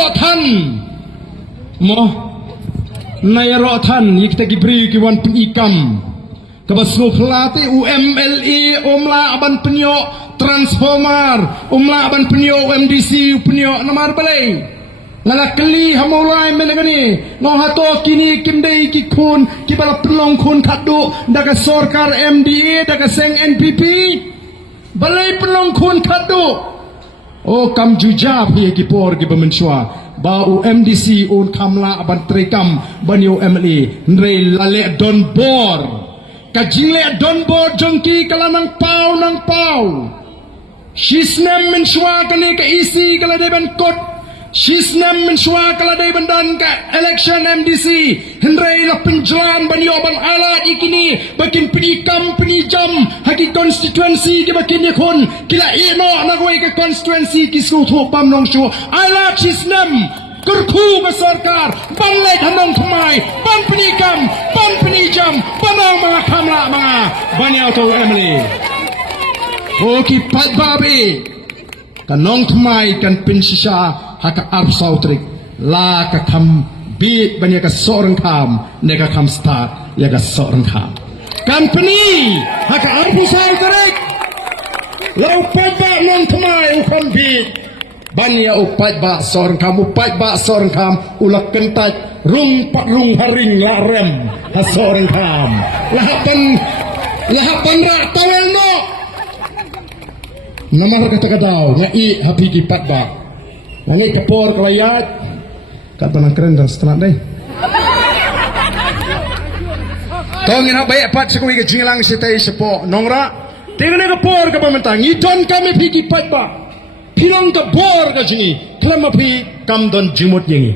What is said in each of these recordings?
ro than mo nay ro than kita gibri kiwan penikam kabasno pelati UMLE umla aban penyo transformer umla aban penyo UMDC penyo namar balai ngala keli hamulai menegani no hato kini kimdei ki kun ki bala pelong kun khadu daga sarkar MDA daga seng NPP balai pelong kun khadu o kam juja phi ki por ki bamenshwa ba UMDC un kamla aban trekam ban UMLE ndre lale don bor ka jingle don bor jongki kala nang pau shisnem menshwa kani ka isi kala de ban kot Shisnem menshwa kaladai bandan ka election MDC hendrai la penjalan banyo ban alat ikini bakin penikam penijam haki constituency ke bakin yakun kila ino nagoi ke constituency kisku thok bam nong shu alat shisnem kurku ke sarkar ban lai thanong thmai ban penikam ban penijam banang mga kamla mga banyaw to Emily oki pat babi kanong thmai kan pinsisa haka absautrik la ka kam bi banya ka sorang kam ne ka kam start ya ka sorang kam company haka absautrik la upat ba nong thmai ukam bi banya upat ba sorang kam ulak kentat rung haring la rem ha sorang kam lahapan ra tawel no namar kata kadau ngai hapi ki pat ba nani kapor kelayat kat banang keren dan setelah deh kau ngina baik pat sekui ke jinglang sitai sepo nongra tengene kapor ke pementang idon kami pigi pat ba pilong ke bor ke jingi klama pi kam don jimut yengi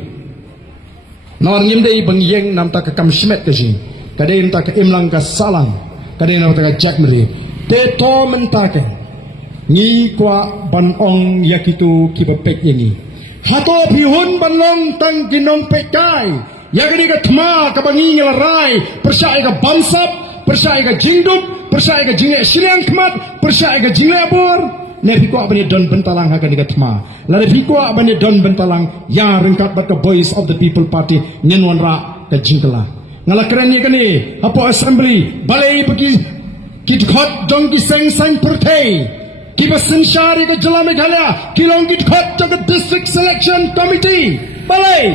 nor ngimdei bang yeng nam ta ke kam smet ke jingi kadai nam ta ke imlang ke salang kadai nam ta ke jak meri te to mentake ni kwa ban ong yakitu kibapek yengi hato pihun ban long tang ginong pekai yakani ka thma ka bangi ngelarai persai ka bansap persai ka jingdup persai ka jingle shriang khmat persai ka jingle abor ne phiko bani don bentalang ha ka ni ka thma la ne phiko bani don bentalang ya rengkat bat ka voice of the people party nyenwan ra ka jingkala ngala keren ni kani apo assembly balai bagi kidkhot dong ki seng sang perthei kiba sensyari ke Jela Meghalaya kilong kit-khot ke district selection committee balai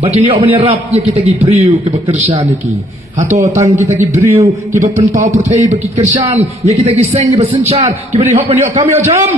bagi niok menyerap ya kita gibriu ke bekerjaan iki hato tang kita gibriu kiba penpau perthai bagi kerjaan ya kita giseng kiba sensyar kiba di hok niok kami jam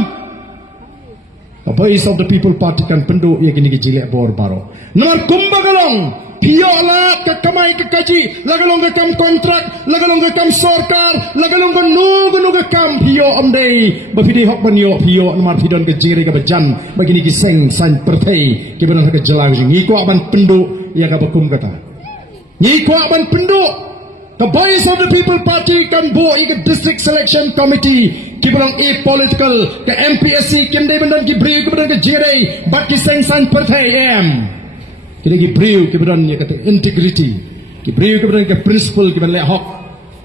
the voice of the people party kan penduk ya kini gijilek bor baro nomor kumbagalong piola ke kamai ke kaji lagalong ke kam kontrak lagalong ke kam sarkar lagalong ke nu ke kam pio amdei bafidi hok banyo pio nomor pidon ke jiri ke bejan bagini giseng san perthai ke benang ke jelang ngi ko ban penduk ya ka bakum kata ngi ko ban penduk the voice of the people party kan bo ke district selection committee ke benang political ke MPSC kimdei bendan ki bri ke benang ke jiri bat giseng san perthai am kita gibriu keberan ya kata integrity gibriu keberan ke principle keberan le hok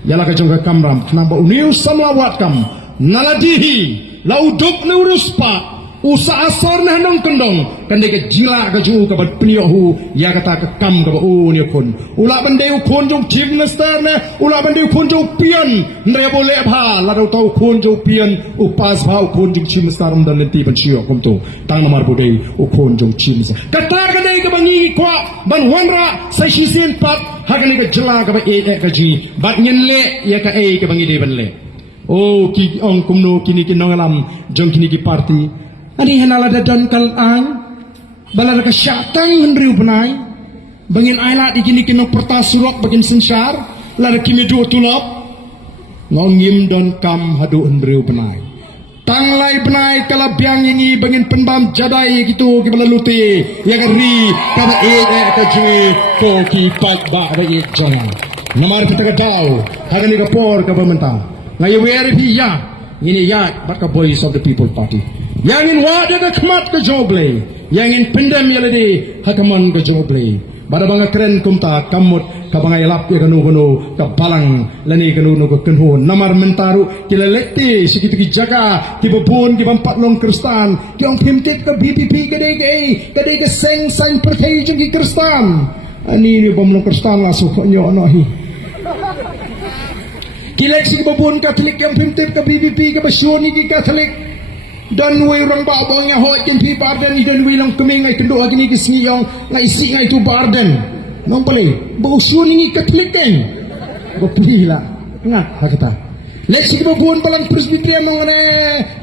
yala ka jong ka kamram namba uniu samlawat kam naladihi lauduk neurus pa usaha asar nah nong kendong kan ke jila ka ju ka bat peniohu ya kata ka kam ka u ni kon ula bandeu kon jong chief minister ne ula bandeu kon jong pian ne boleh bha la do tau kon jong pian upas bha kon jong chief minister dan lenti ban chiok kom tu tang namar budai u kon jong chief minister kata ka dei ka bangi kwa ban wanra sai sisin pat ha ka ni ka jila ka ba e ka ji bat nyen le ya ka e ka bangi de ban le oh ki ong kumno kini kinong alam jong kini ki party ani henala dadan kal ang balar ka syatang hendriu benai bangin ailat ikini kino pertasurok bagin sensyar lar kimi du tulop ngongim don kam hadu hendriu benai tanglai benai kala biang ingi bangin penbam jadai gitu ki balaluti ya gari kaba ka jui ko ki pat ba ba ye jong namar kita ka dau hagani ka por ka bamenta ngayo weri pi ya ini ya bat ka voice of the people party yang in wadah ke kemat ke joble yang in pendam yalade hakaman ke joble Bada banga keren kumta kamut ka banga ilap ya kanu ka balang lani kanu ka kenhu namar mentaru kila lekti sikit ki jaga ki babun ki bampat long kristan ki ong pimtit ka BPP kadai ka seng sang pertai jeng ki kristan ani ni bam long kristan la su nyo no hi kila si babun katolik yang pimtit ka BPP ka basyoni ki katolik dan we orang babong yang hoi ken pi barden dan we lang keming ai kendo agni ki siyong ngai si ngai tu barden nong pale bo syuni ni katolik kan bo pila ngat hakata leksi bo buon palang presbyterian nong ne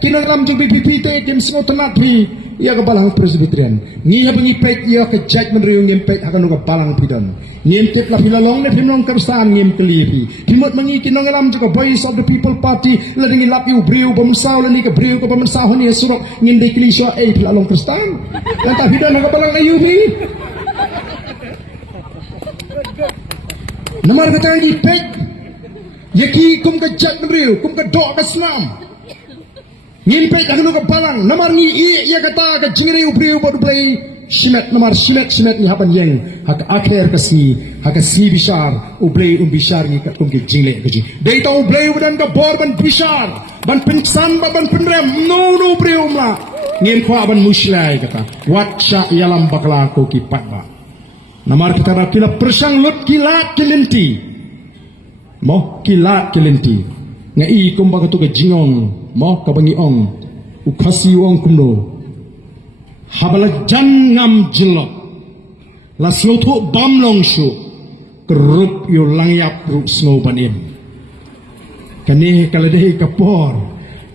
kinaram ju BPP te kem singo tenat pi ia ka balang presbyterian ni ha bengi pet ia ka judgment riung ngem pet hakano ka balang pidon ngem tek la pilalong ne pimnong kerstan ngem kelipi timot mangi kinong ram ju ka voice of the people party la dingi lapi ubriu bamusau la ni ka briu ka bamusau ni surok ngin de klisha pilalong kerstan dan ta pidon ka balang ayubi namar kata ni pet yaki kum ka judgment riu kum ka dok ka snam ngimpet aku ka balang namar ni ia kata ka jingri ubriu bodu play simet namar simet ni haban yang hak akhir kasi hak si bisar ublay bisar ni ka kum ki jingle ka ji dei ta ublay udan ka bor ban bisar ban pensan ban penrem no ubriu ma ngin kwa ban muslai kata wat sya yalam bakla ko ki patba namar kata kila persang lut kilat kelinti mo kilat kelinti ngai kum ba ka jingong mo kabangi ong ukasi wong kumno habala jan ngam jilo la sloto bamlong shu kerup yo langyap ru snow banim kani kalade kapor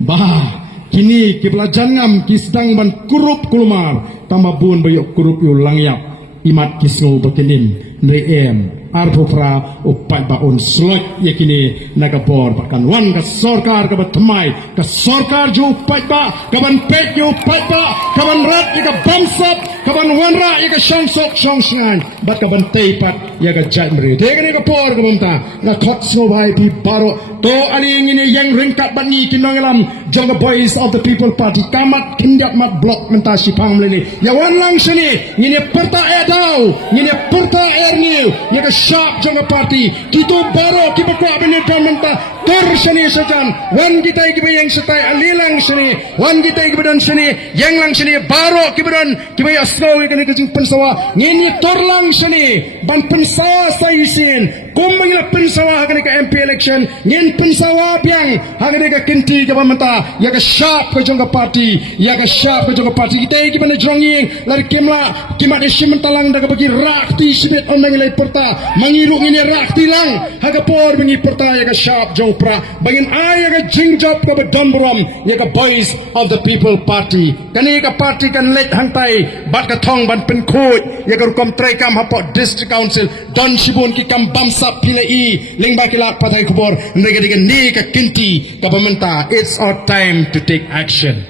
bah kini kibla jan ngam kisdang ban kurup kulmar tamabun bayok kurup yo langyap imat kisno bakenim neem arbofra upat baon slot yakini nagabor bahkan wan ka sorkar ka batmai ka sorkar jo upat ba kaban pet jo upat ba kaban rat ya ka bamsap kaban wanra ya ka shongsok shongsngan bat kaban teipat ya ka jatmri degani ka por ka bamta na thot so bhai pi baro to ali ngini yang ringkat bani kinongelam jonga boys of the people party kamat kindak mat blok mentasi pamleni ya wan lang sini ngini perta edau ngini perta erniu ya ka sharp jonga party kito baro ki bakwa bini menta tersani sajan wan kita ki yang setai alilang sini wan kita ki badan sini yang lang sini baro ki badan ki bay asno ki ni pensawa ngini torlang sini ban pensawa saisin kumangila pensawa hakani ka MP election ngin pensawa biang hakani ka kinti ka menta ya ka sharp ka jonga party ya ka sharp ka jonga party kita ki bana jonging lari kemla kimat simentalang daga bagi rakti sibet onang ilai perta mangiruk ini rakti lang haga por bengi perta ya ka sharp jong pra bangin ay ka jingjop ka badamburam ya ka boys of the people party kani ka party kan let hantai bat ka thong ban pen khoi ya ka rukom trai kam hapo district council don sibun ki kam bamsap pilai lingba kilak patai kubor ndega diga ni ka kinti ka pamenta it's our time to take action.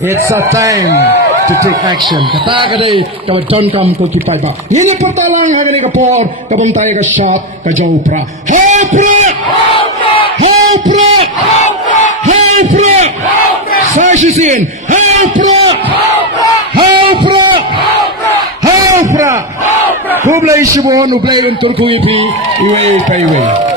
It's a time to take action. Kata kadai kawan don kam ko kipai ba. Ini pertalang hagani ka por ka bamtai ka shot ka jau pra. Hey pra! Hey pra! Hey pra! Sashisin. Hey pra! Hey pra! Hey pra! Kublai shibon ublai untur kuipi iwe paiwe.